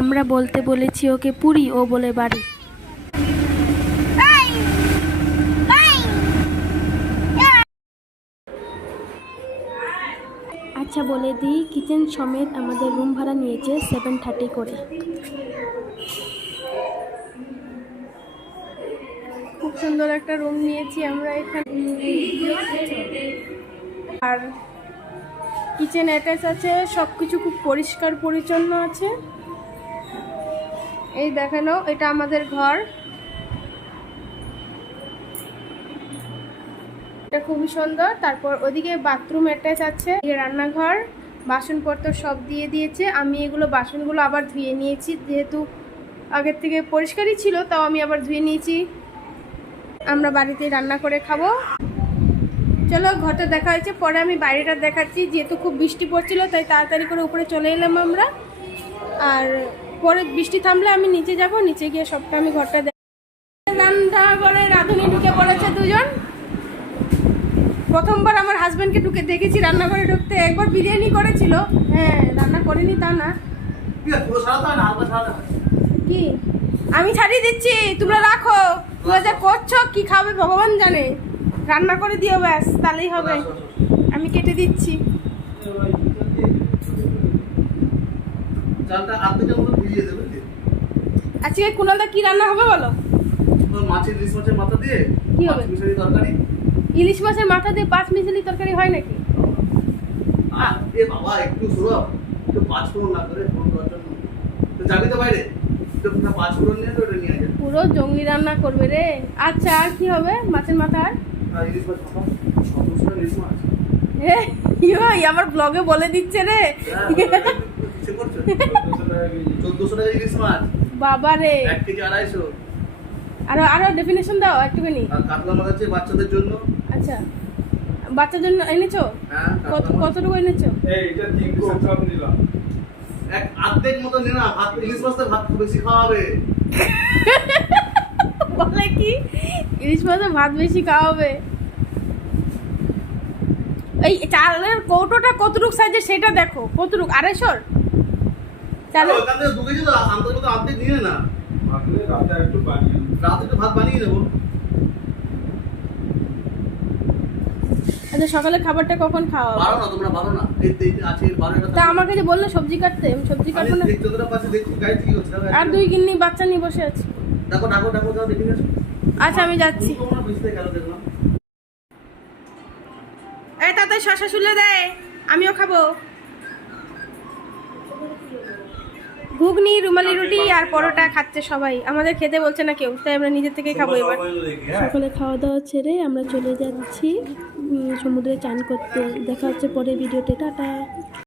আমরা বলতে বলেছি ওকে পুরি, ও বলে বাড়ি। আচ্ছা বলে দিই, কিচেন সমেত আমাদের রুম ভাড়া নিয়েছে 730 করে। খুব সুন্দর একটা রুম নিয়েছি আমরা এখানে, আর কিচেন অ্যাটাচ আছে, সব কিছু খুব পরিষ্কার পরিচ্ছন্ন আছে। এই দেখানো, এটা আমাদের ঘর, এটা খুবই সুন্দর। তারপর ওদিকে বাথরুম অ্যাটাচ আছে, রান্নাঘর, বাসনপত্র সব দিয়ে দিয়েছে। আমি এগুলো বাসনগুলো আবার ধুয়ে নিয়েছি, যেহেতু আগের থেকে পরিষ্কারই ছিল, তাও আমি আবার ধুয়ে নিয়েছি। আমরা বাড়িতে রান্না করে খাবো। চলো ঘরটা দেখা হয়েছে, পরে আমি বাইরেটা দেখাচ্ছি। যেহেতু খুব বৃষ্টি পড়ছিল, তাই তাড়াতাড়ি করে উপরে চলে এলাম আমরা। আর পরে বৃষ্টি থামলে আমি নিচে যাব, নিচে গিয়ে সবটা আমি ঘরটা রান্না করে রাঁধুনি ঢুকে পড়েছে দুজন। প্রথমবার আমার হাজব্যান্ডকে ঢুকে দেখেছি রান্নাঘরে ঢুকতে। একবার বিরিয়ানি করেছিল, হ্যাঁ রান্না করেনি তা না। কি আমি ছাড়িয়ে দিচ্ছি, তোমরা রাখো। তোমরা যা করছো, কি খাবে ভগবান জানে। রান্না করে দিও ব্যাস, তাহলেই হবে। আমি কেটে দিচ্ছি। আজকে কুনালদা কি রান্না হবে বলো? ইলিশ মাছের মাথা দিয়ে কি হবে? তরকারি। ইলিশ মাছের মাথা দিয়ে 5 মিশালি তরকারি হয় নাকি? এ বাবা একটু শুরু, একটু 5 ফোড়ন না করে ফোন করার জন্য তো যাবি তো বাইরে, তো 5 ফোড়ন নিয়ে তো এটা নিয়ে যা। পুরো জঙ্গলি রান্না করবে রে। আচ্ছা আর কি হবে মাছের মাথা? আর ইলিশ মাছ মাথা, 700 টাকা ইলিশ মাছ। এ আমার ব্লগে বলে দিচ্ছে রে। 1400 টাকা ইলিশ মাছ বাবা রে, 1 কেজি 250। আরো ডেফিনেশন দাও একটুখানি। আর কাতলা মাছ আছে বাচ্চাদের জন্য। আচ্ছা বাচ্চার জন্য এনেছো? হ্যাঁ। কতটুকু এনেছো? এইটা 3 কাপ নিলাম। এক অর্ধেক মতো নে না, ভাত ইলিশ মাছের ভাত বেশি খাওয়াবে। বলে কি ইলিশ মাছের ভাত বেশি খাওয়াবে? এই চালের কৌটোটা কতটুকু সাইজের সেটা দেখো, কতটুকু 250? চাল ওখান থেকে 2 কেজি তো আন্তর্জাতিক অর্ধেক নিয়ে না। রাতে একটু ভাত বানিয়ে দেবো। আচ্ছা সকালে খাবারটা কখন খাওয়া? পারো না তোমরা, পারো না। এই আছে 12টা। তা আমাকে যে বললে সবজি কাটতে, আমি সবজি কাটবো না। দেখতে তোরা পাশে দেখো গাইড কি হচ্ছে। আর 2 গিন্নি বাচ্চা নিয়ে বসে আছি। দেখো যাও দেখে আসো। আচ্ছা আমি যাচ্ছি। তোমরা বুঝতে গেল দেখলাম। এই তাতে শশা শুলে দেয়, আমিও খাবো। ঘুগনি, রুমালি রুটি আর পরোটা খাচ্ছে সবাই। আমাদের খেতে বলছে না কেউ, তাই আমরা নিজের থেকেই খাবো এবার। সকালে খাওয়া দাওয়া ছেড়ে আমরা চলে যাচ্ছি সমুদ্রে চান করতে। দেখা হচ্ছে পরে ভিডিওতে, টাটা।